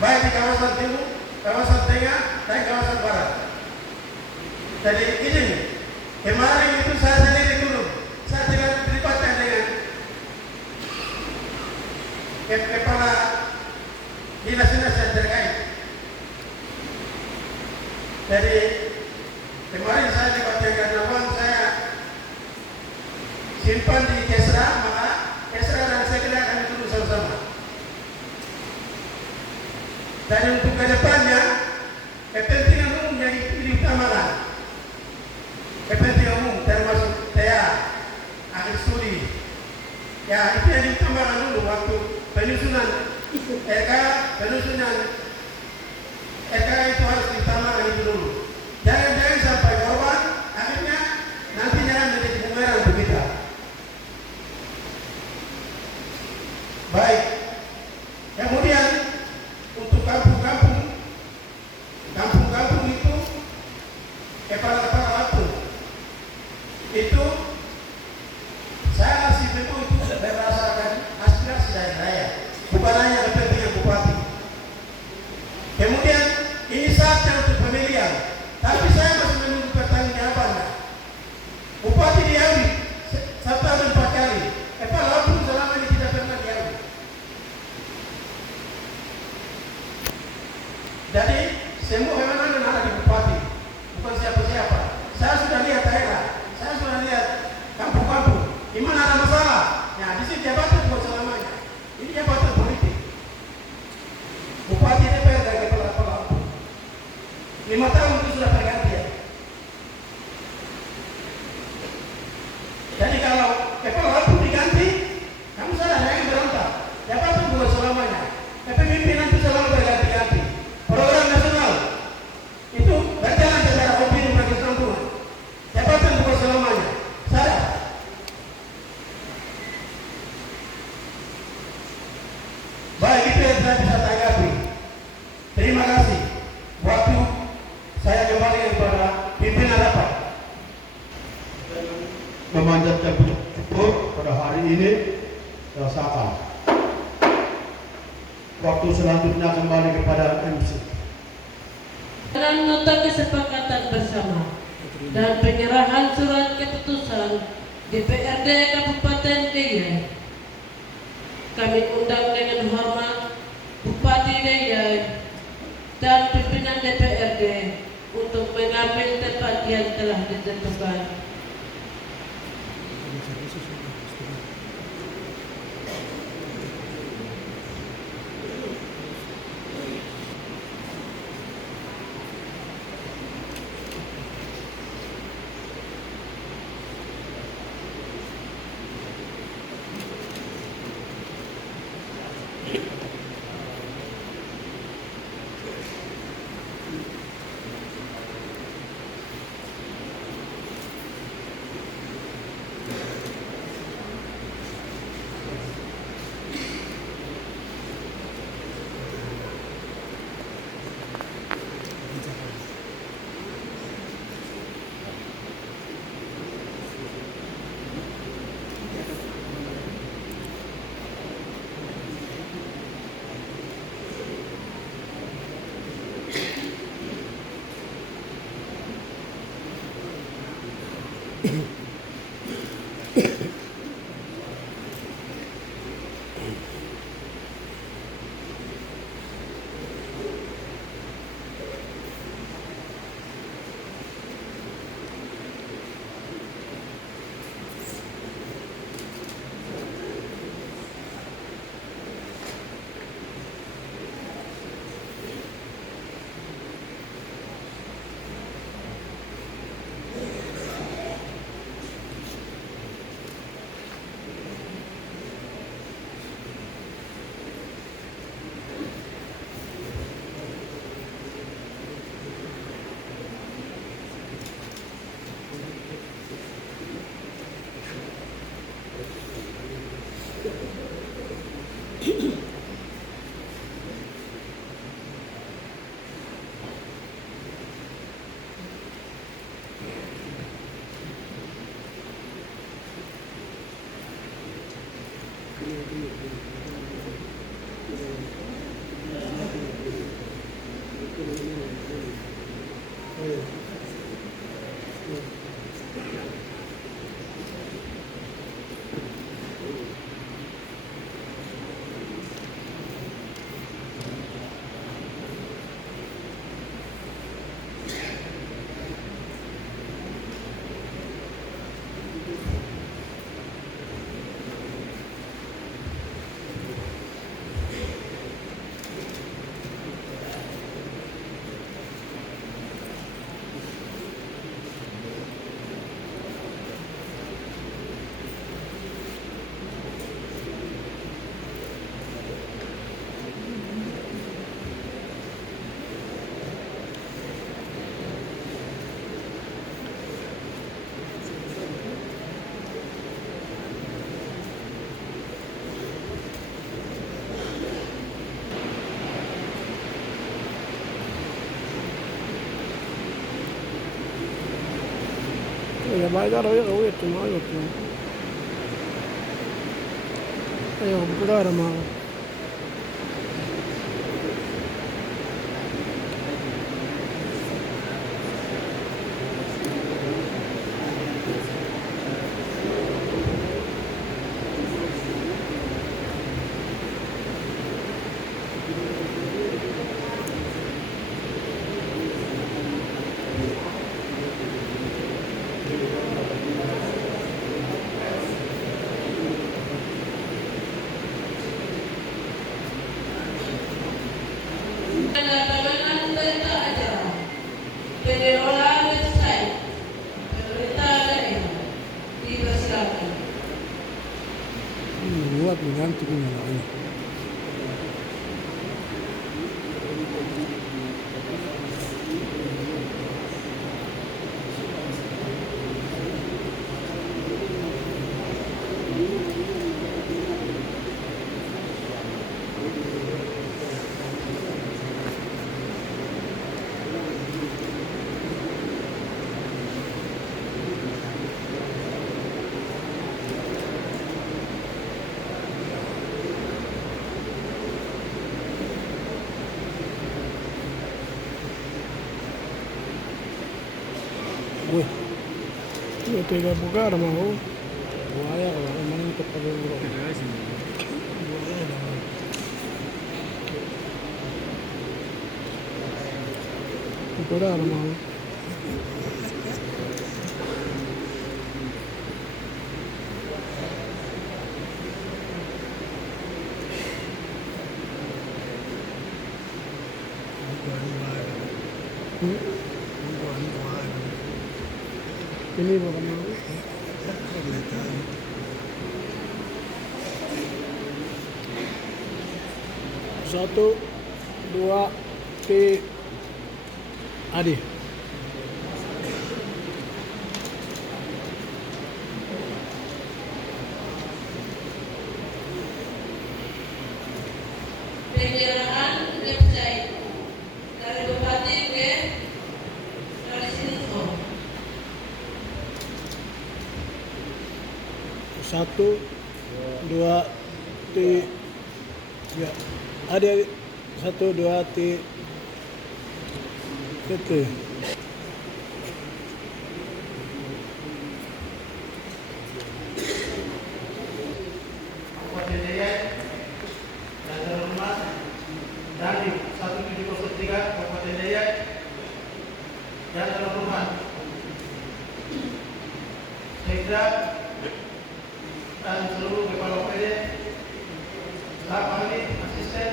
baik di kawasan timur, kawasan tengah, dan kawasan barat. Jadi ini kemarin itu saya sendiri dulu, saya juga terlibatkan dengan kepala dinas-dinas yang terkait. Jadi kemarin saya dibatkan karena uang saya simpan di Kesra, maka Kesra dan Sekda akan dituduh sama-sama. Dan untuk kedepannya kepentingan umum yang diutamakan, kepentingan umum termasuk TA, akhir studi, ya itu yang diutamakan dulu waktu penyusunan RK, penyusunan RK itu harus diutamakan itu dulu. Jangan sampai korban akhirnya nantinya menjadi bumerang untuk kita. Baik, kemudian untuk kampung-kampung itu kepala-kepala kampung itu saya masih itu berdasarkan aspirasi dari rakyat, bukan hanya kepentingan bupati. Kemudian ini saatnya untuk pemilihan, tapi saya masih menunggu pertanggungjawabannya. Bupati diambil 1 tahun 4 kali, kepala kampung selama ini tidak pernah diambil. Jadi semua memang ada di bupati, bukan siapa-siapa. Saya sudah lihat daerah, saya sudah lihat kampung-kampung, di mana ada masalah. Ya, di sini jabatan bukan selamanya. Ini jabatan politik. Bupati DPR dan kepala kampung. 5 tahun itu sudah pergantian. Jadi kalau kepala kampung diganti, kamu salah, jangan berontak. Jabatan bukan selamanya. Kepemimpinan itu selalu berganti-ganti. Program nasional itu berjalan secara kontinu bagi keseluruhan. Jabatan bukan selamanya. Salah. Baik, itu yang saya bisa tanggapi. Terima kasih. Waktu saya kembali kepada pimpinan rapat. Memanjatkan syukur pada hari ini rasakan. Waktu selanjutnya kembali kepada MC. Dalam nota kesepakatan bersama dan penyerahan surat keputusan DPRD Kabupaten Deiyai, kami undang dengan hormat Bupati Deiyai dan pimpinan DPRD untuk mengambil tempat yang telah ditentukan. Baik dah, awet cuma awet. Ayo, buka dah mah. Penandatanganan perintah acara pengelola website pemerintah daerah dipersilakan. Buat mengganti ini. Wih, ini tiga buka ada mau. Buaya kalau emang itu perlu buruk. Buaya ada mau. Itu dah ada mau. Ini bukan mau. Satu, dua, tiga. Adi. Penyerahan website dari Bupati ke Kalisinfo. Satu, dua, tiga. Ada satu, dua, tiga. Itu. Kabupaten Deiyai dan Terhormat Dandim 1703 Kabupaten Deiyai yang terhormat Sekda dan seluruh kepala OPD, staf ahli, asisten,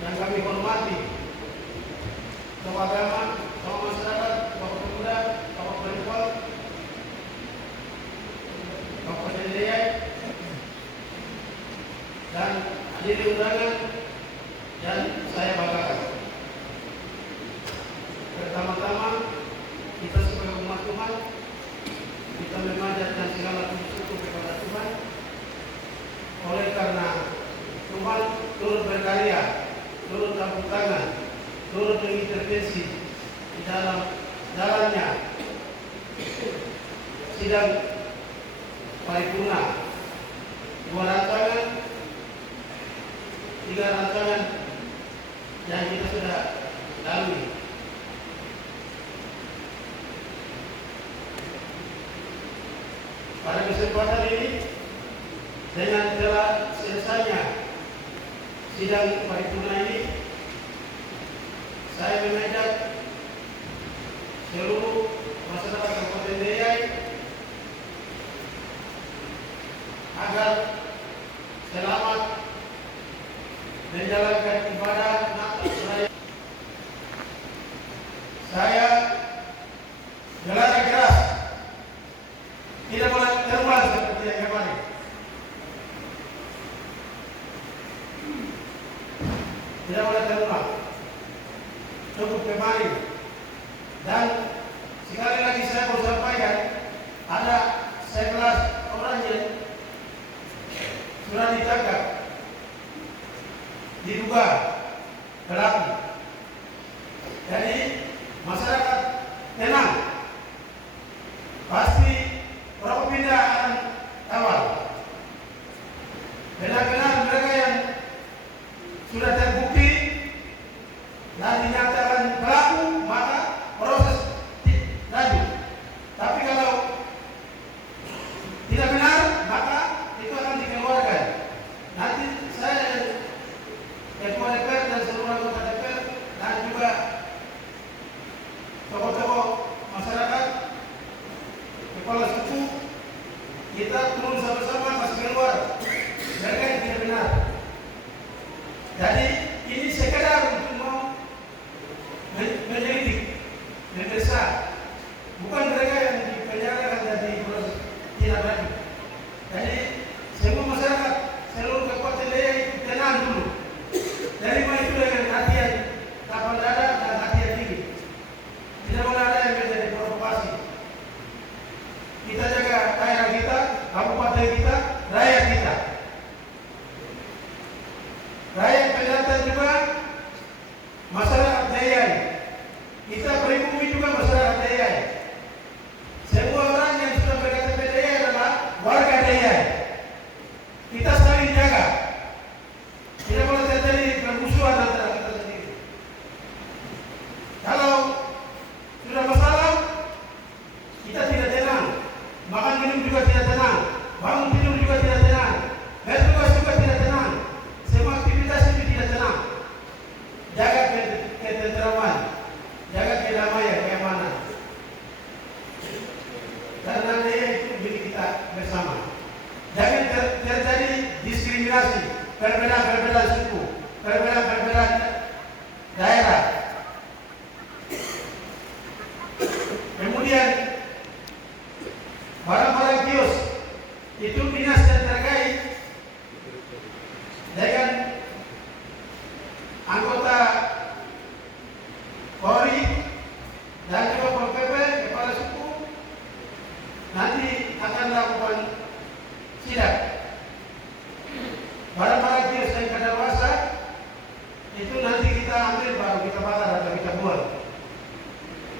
yang kami hormati tokoh agama, tokoh masyarakat, tokoh pemuda, tokoh perempuan, Kabupaten Deiyai, dan hadirin undangan yang saya banggakan. Pertama-tama, kita sebagai umat Tuhan, kita memanjatkan segala puji syukur kepada Tuhan. Oleh karena Tuhan turut berkarya, turut campur tangan, turut mengintervensi di dalam jalannya sidang paripurna 2 rancangan, 3 rancangan yang kita sudah lalui. Pada kesempatan ini, dengan telah selesainya sidang paripurna ini, saya mengajak seluruh masyarakat Kabupaten Deiyai agar selamat menjalankan ibadah Natal Raya. Saya gelar keras, tidak boleh terulang seperti yang kemarin. Tidak boleh terulang. Cukup kemarin. Dan sekali lagi saya mau sampaikan, ada 11 orang yang sudah ditangkap, diduga pelaku. Jadi tenang. Pasti berapa pindah akan awal. Benar-benar mereka yang sudah terbukti dan dinyatakan pelaku, maka proses lanjut. Tapi kalau tidak benar, maka itu akan dikeluarkan. Nanti saya Ketua DPR dan seluruh anggota DPR dan juga tokoh-tokoh masyarakat, kepala suku, kita turun sama-sama masih keluar mereka yang tidak benar. Jadi ini sekedar untuk mau menyelidik, memeriksa, bukan mereka yang dipenjarakan dan diproses tidak lagi. Jadi semua masyarakat, seluruh kekuatan daya itu tenang dulu. Terima itu dengan hati yang lapang dada dan hati yang tinggi. Tidak boleh ada yang menjadi provokasi. Kita jaga daerah kita, kabupaten kita, rakyat kita. Rakyat pendatang juga masyarakat daya. Kita pribumi juga masyarakat daya. Semua orang yang sudah berKTP daya adalah warga daya. Kita saling jaga. Tidak boleh terjadi permusuhan antara kita sendiri. Kalau sudah masalah, kita tidak tenang. Makan minum juga tidak tenang. Bangun tidur juga tidak tenang. Bertugas juga tidak tenang. Semua aktivitas itu tidak tenang. Jaga ketenteraman, jaga kedamaian, keamanan. Karena dia itu milik kita bersama. Jangan terjadi diskriminasi, perbedaan suku, perbedaan daerah. Kemudian barang-barang kios itu dinas yang terkait dengan anggota Polri dan juga Pol PP, kepala suku nanti akan lakukan sidak. Barang-barang kios yang kadaluarsa itu nanti kita ambil baru kita bakar atau kita buang.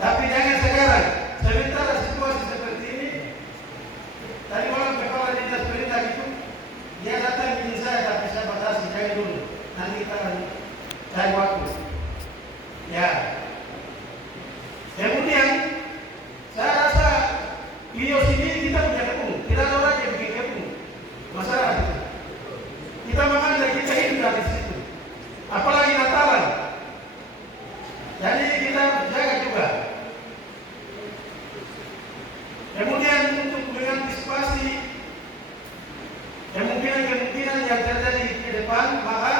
Tapi jangan sekarang. Sementara situasi seperti ini, tadi malam kepala dinas perintah itu dia datang izin saya, tapi saya batasi jangan dulu. Nanti kita akan cari waktu. Ya. Kemudian saya rasa kios ini kita punya kebun. Tidak ada orang yang bikin kebun. Masalah itu. Kita makan dan kita hidup dari situ. Apalagi Natalan. Jadi kita jaga juga. Kemudian untuk mengantisipasi kemungkinan yang terjadi ke depan, maka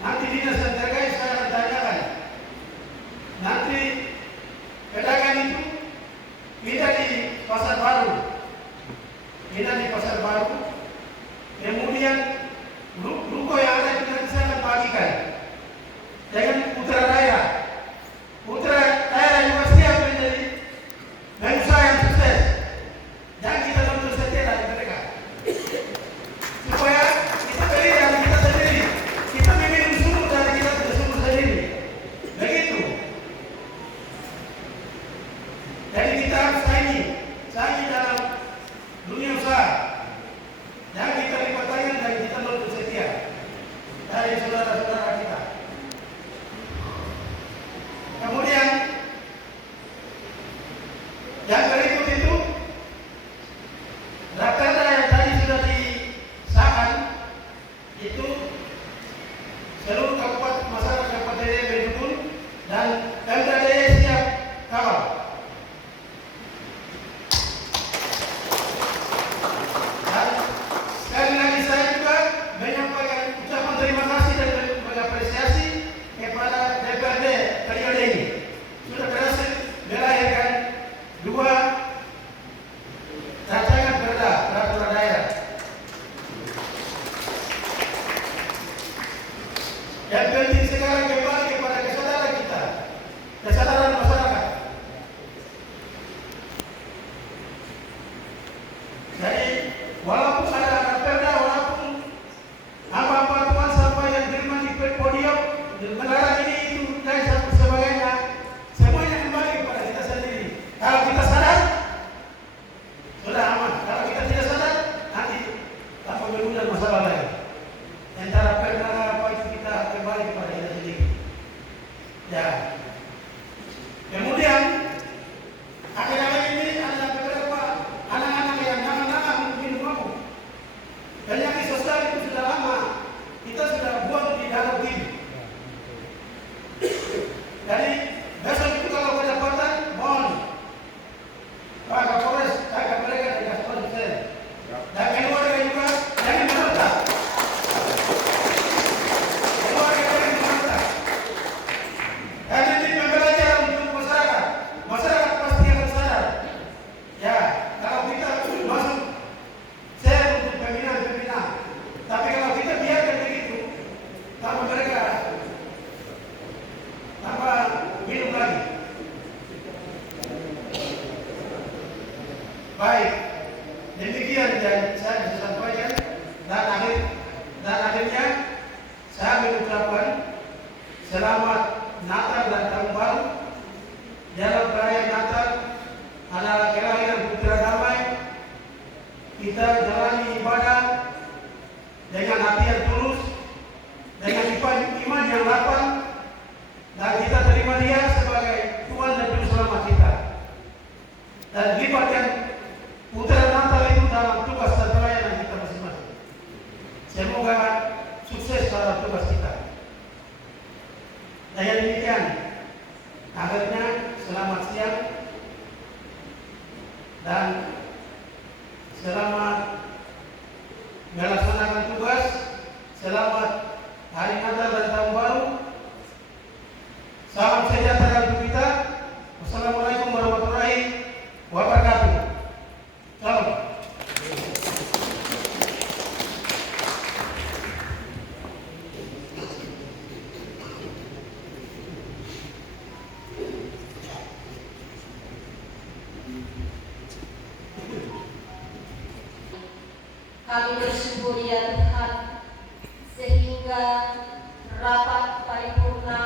nanti dinas yang terkait saya akan tanyakan. Nanti pedagang itu pindah di pasar baru. Kemudian ruko yang ada itu nanti saya akan bagikan dengan putra daerah. Putra daerah juga siap menjadi pengusaha yang sukses. Jangan kita tuntut setia dari mereka. Supaya kita beli dari kita sendiri. Kita memilih sumur dari kita sumur sendiri. Begitu. Jadi kita harus saingi dalam dunia usaha. Jangan kita lipat tangan dan kita tuntut setia dari saudara-saudara kita. Kemudian yang berikut itu rakerda yang tadi sudah disahkan itu seluruh kabupaten masyarakat Kabupaten Daya Bendukun dan Pemda Daya siap kawal. Baik, demikian yang saya bisa sampaikan dan akhirnya saya mengucapkan selamat Natal dan Tahun Baru. Dalam perayaan Natal adalah kelahiran Putra Damai. Kita jalani ibadah dengan hati yang tulus, dengan iman yang lapang, dan kita terima Dia sebagai Tuhan dan Juru Selamat kita. Dan libatkan Putra Natal itu dalam tugas dan pelayanan kita masing-masing. Semoga sukses dalam tugas kita. Dengan demikian, akhirnya selamat siang dan selamat melaksanakan tugas. Selamat Hari Natal dan Tahun Baru. Salam sejahtera untuk kita. Wassalamualaikum warahmatullahi wabarakatuh. Salam. Kami bersyukur ya Tuhan, sehingga rapat paripurna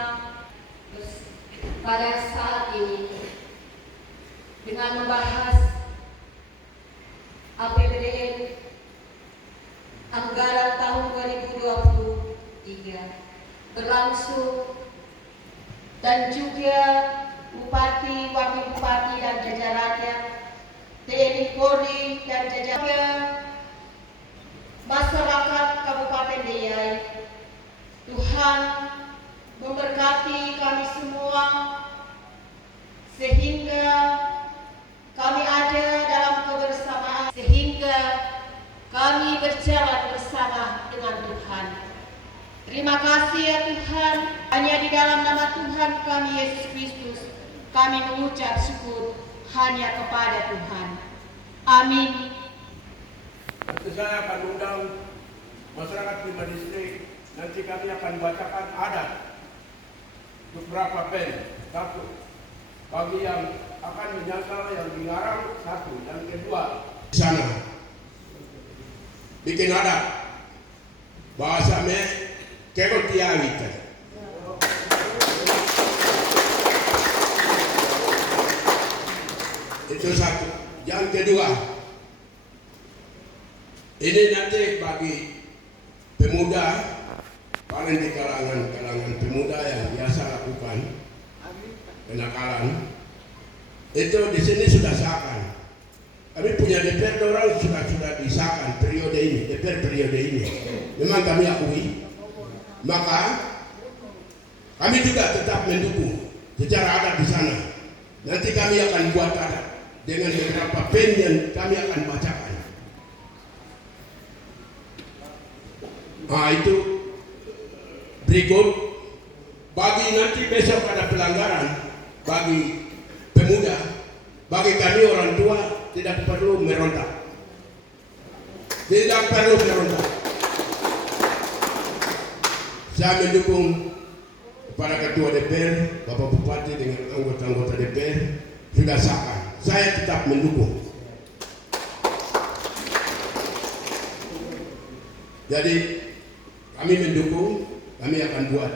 pada saat ini dengan membahas APBDN anggaran tahun 2023 berlangsung, dan juga Bupati, Wakil Bupati dan jajarannya, TNI Polri dan jajarannya, masyarakat Kabupaten Deiyai. Tuhan memberkati kami semua sehingga kami ada dalam kebersamaan, sehingga kami berjalan bersama dengan Tuhan. Terima kasih ya Tuhan, hanya di dalam nama Tuhan kami Yesus Kristus kami mengucap syukur hanya kepada Tuhan. Amin. Nanti saya akan undang masyarakat 5 distrik. Nanti kami akan bacakan adat beberapa pen. Satu, bagi yang akan menyangkal yang dilarang, satu. Yang kedua, di sana bikin adat bahasa me kekot tiawi. Itu satu. Yang kedua, ini nanti bagi pemuda, paling di kalangan pemuda yang biasa lakukan kenakalan, itu di sini sudah sahkan. Kami punya DPR orang sudah disahkan periode ini, DPR periode ini. Memang kami akui, maka kami juga tetap mendukung secara adat di sana. Nanti kami akan buat adat dengan beberapa pen yang kami akan bacakan. Nah itu berikut, bagi nanti besok ada pelanggaran, bagi pemuda, bagi kami orang tua tidak perlu merontak. Tidak perlu merontak. Saya mendukung kepada Ketua DPR, Bapak Bupati dengan anggota-anggota DPR sudah sahkan. Saya tetap mendukung. Jadi kami mendukung, kami akan buat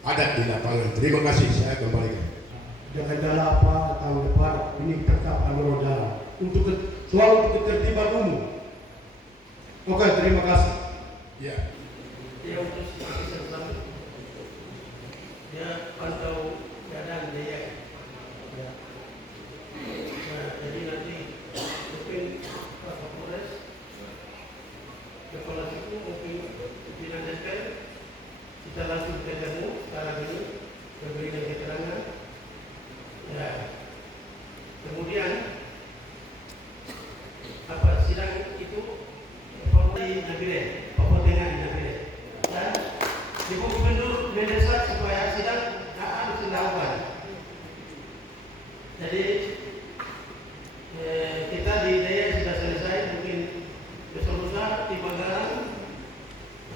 adat di lapangan. Terima kasih, saya kembalikan. Kendala apa tahun depan ini tetap roda untuk soal ketertiban umum. Oke, terima kasih. Ya. Dia untuk sesuatu. Dia pantau keadaan dia. Nah, jadi nanti mungkin Pak Kapolres, Kepala Suku, mungkin pimpinan DPR, kita langsung ketemu sekarang ini, memberikan keterangan. Ya. Kemudian apa sidang itu di Nabire, Papua di Nabire, dan Ibu Gubernur mendesak supaya sidang harus dilakukan. Jadi kita di Deiyai sudah selesai, mungkin besok lusa di Manggaran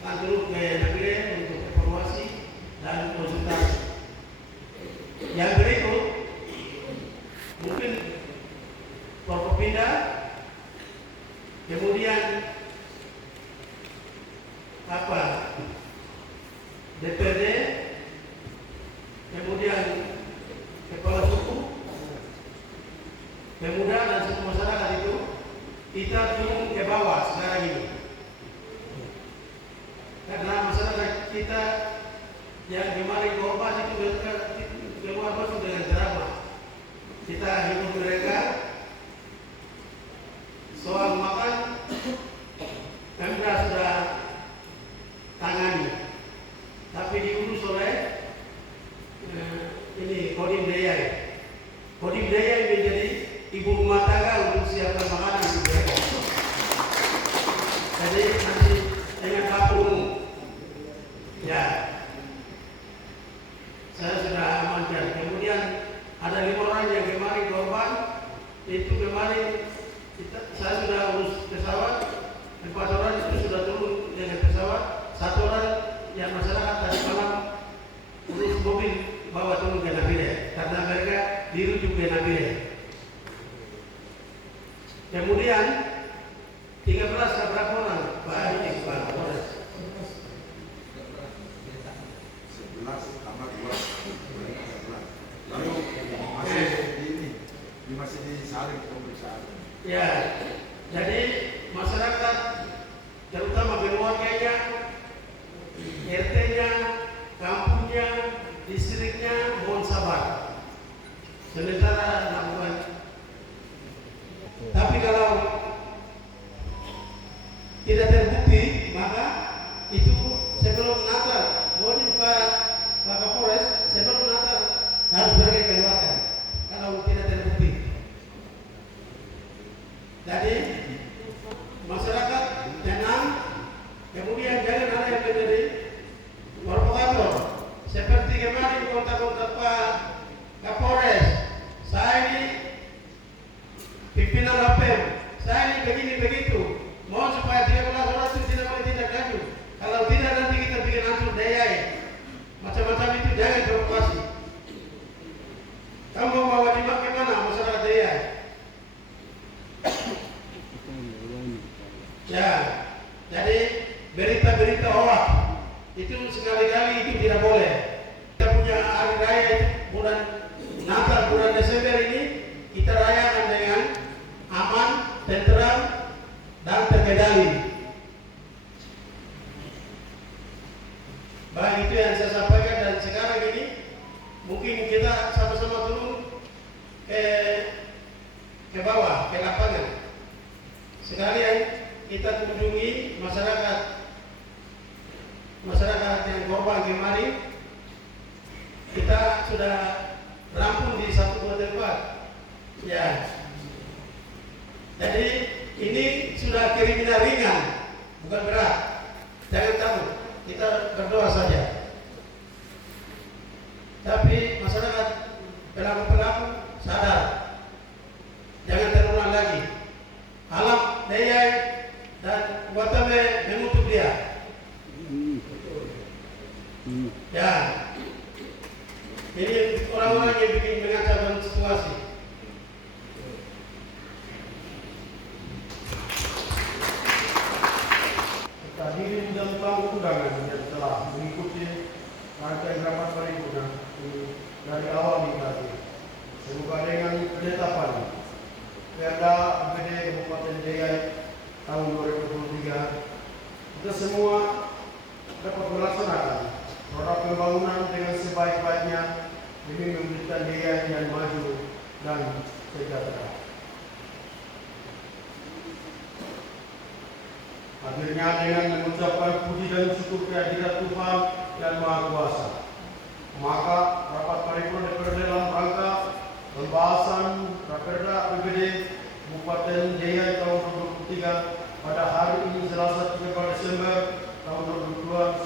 akan turun ke Nabire untuk evaluasi dan konsultasi. Yang berikut mungkin Forkopimda kemudian DPRD, kemudian kepala suku, pemuda dan suku masyarakat itu kita turun ke bawah sekarang ini. Karena masyarakat kita yang kemarin korban itu keluar masuk dengan ceramah. Kita hibur mereka soal makan, Pemda sudah tangani, tapi diurus oleh ini Kodim Dayai. Kodim Dayai menjadi ibu rumah tangga untuk siapkan makanan untuk mereka. Jadi nanti dengan dapur umum. Ya, saya sudah amankan. Kemudian ada 5 orang yang kemarin korban. Itu kemarin saya sudah urus pesawat. 4 orang itu sudah turun dengan pesawat. 1 orang yang masyarakat tadi malam urus mobil bawa turun ke Nabire karena mereka dirujuk ke Nabire. Kemudian 13 berapa orang? Pak Polres. 11 tambah 2. Lalu masih disaring pemeriksaan. Ya, jadi masyarakat terutama keluarganya, RT-nya, kampungnya, distriknya mohon sabar. Sementara lakukan. Tapi kalau tidak terbukti, maka itu sebelum Natal, mohon Pak Kapolres, sebelum Natal harus pergi keluarkan. Kalau tidak terbukti. Jadi masyarakat tenang, kemudian jangan ada yang menjadi provokator. Seperti kemarin kontak-kontak Pak Kapolres, saya ini pimpinan APM, saya ini begini begitu. Mohon supaya 13 orang itu tidak boleh tindak lanjut. Kalau tidak nanti kita bikin hancur daya. Macam-macam itu jangan provokasi. Kamu mau bawa di mana masyarakat daya? Ya, jadi berita-berita hoax itu sekali-kali itu tidak boleh. Kita punya hari raya itu bulan Natal, bulan Desember ini kita rayakan dengan aman, tenteram, dan terkendali. Baik, itu yang saya sampaikan, dan sekarang ini mungkin kita sama-sama turun ke bawah, ke lapangan. Sekalian kita kunjungi masyarakat yang korban kemarin. Kita sudah rampung di 1-2 tempat. Ya. Jadi ini sudah kriminal ringan, bukan berat. Jangan takut, kita berdoa saja. Tapi masyarakat pelaku-pelaku sadar, jangan terulang lagi. Alam daya dan Watame mengutuk dia. Ya, ini orang-orang yang bikin mengacaukan situasi. Hadirin dan tamu undangan yang telah mengikuti rangkaian rapat paripurna dari awal hingga akhir. Semoga dengan penetapan Perda BPD Kabupaten Dayai tahun 2023 kita semua dapat melaksanakan program pembangunan dengan sebaik-baiknya demi memberikan Dayai yang maju dan sejahtera. Akhirnya dengan mengucapkan puji dan syukur kehadirat Tuhan yang Maha Kuasa, maka rapat paripurna DPRD dalam rangka pembahasan Raperda BPD Kabupaten Dayai tahun 2023 pada hari ini Selasa 13 Desember tahun 2022